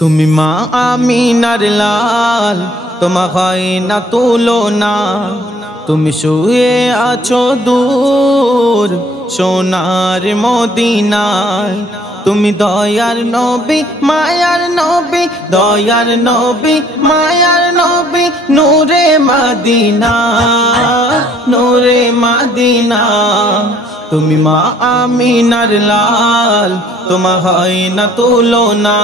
তুমি মা আমিনার লাল, তোমার হয় না তুলনা। তুমি শুয়ে আছো দূর সোনার মদিনায়। তুমি দয়ার নবী মায়ার নবী, দয়ার নবী মায়ার নবী, নূরে মদিনা নূরে মদিনা। তুমি মা আমিনার লাল, তোমার হয় না তুলনা।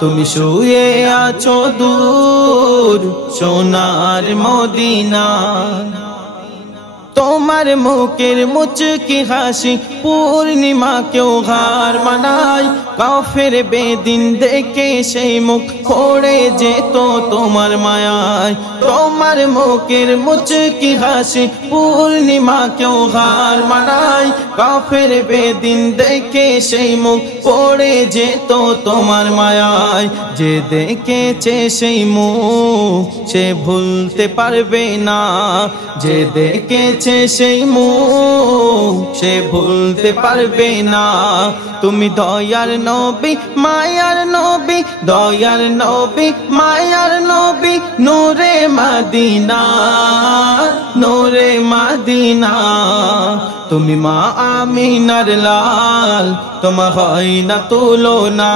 তুমি শুয়ে আছো দূর সোনার মদিনা। তোমার মুখের মুচকি হাসি পূর্ণিমাকেও হার মানায়। কাফের বেদিন দেখে সেই মুখ পড়ে যেত তোমার মায়ায়। তোমার মুখের মুচকি হাসি পূর্ণিমাকেও হার মানায়। কাফের বেদিন দেখে সেই মুখ পড়ে যেত তোমার মায়ায়। যে দেখেছে সেই মুখ সে ভুলতে পারবে না, যে দেখেছে সেই মুখ সে ভুলতে পারবে না। তুমি দয়ার নবী মায়ার নবী, দয়ার নবী মায়ার নবী, নূরে মদিনা নূরে মদিনা। তুমি মা আমিনার লাল, তোমার হয় না তুলনা।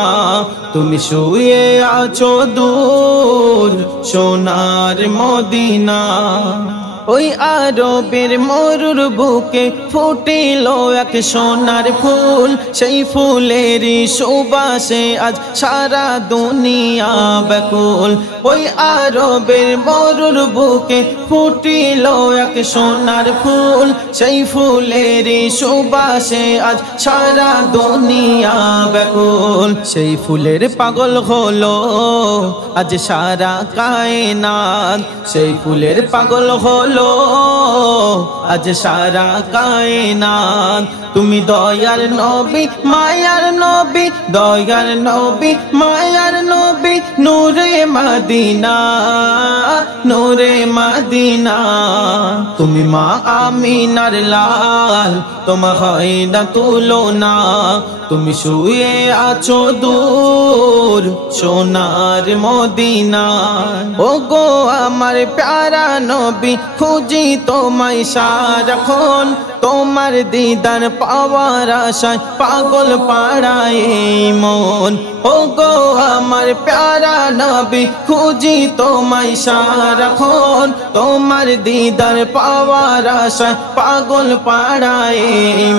তুমি শুয়ে আছো দূর সোনার মদিনা। ওই আরবের মরুর বুকে ফুটিল এক সোনার ফুল। সেই ফুলেরই সুবাসে আজ সারা দুনিয়া ব্যাকুল। ওই আরবের মরুর বুকে ফুটিল এক সোনার ফুল। সেই ফুলেরই সুবাসে আজ সারা দুনিয়া ব্যাকুল। সেই ফুলের পাগল হলো আজ সারা কায়নাত। সেই ফুলের পাগল হলো আজ সারা কায়নাত। তুমি দয়ার নবী মায়ার নবী, দয়ার নবী মায়ার নবী, নূরে মদিনা নূরে মদিনা। তুমি মা আমিনার লাল, তোমার হয় না তুলনা। তুমি শুয়ে আছো দূর সোনার মদিনা। ও গো আমার প্যারা নবী, খুঁজি তোমায় সারাক্ষণ। তোমার দিদার পাওয়ার আশায় পাগল পাড়ায় মন। ও গো আমার প্যারা নবী, খুঁজি তোমায় সারাক্ষণ। তোমার দিদার পাওয়ার আশায় পাগল পাড়ায়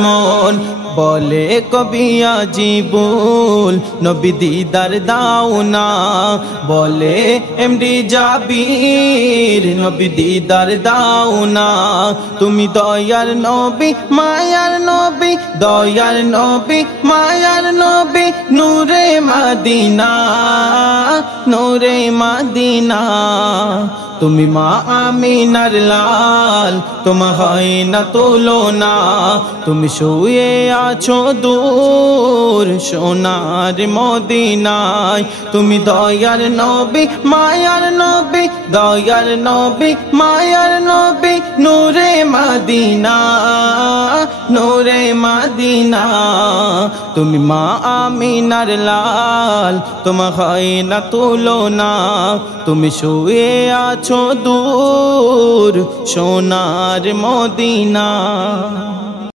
মন। বলে কবি আজিবুল নবী দিদার দাও না। বলে এমডি জাবির নবী দিদার দাও না। তুমি দয়ার নবী মায়ার নবী, দয়ার নবী মায়ার নবী, নূরে মদিনা নূরে মদিনা। তুমি মা আমিনার লাল, তোমার হয় না তুলনা। তুমি শুয়ে আছো দূর সোনার মদিনায়। তুমি দয়ার নবী মায়ার নবী, দয়ার নবী মায়ার নবী, নূরে মদিনা নূরে মদিনা। তুমি মা আমিনার লাল, তোমার হয় না তুলনা। তুমি শুয়ে আছো দূর সোনার মদিনা।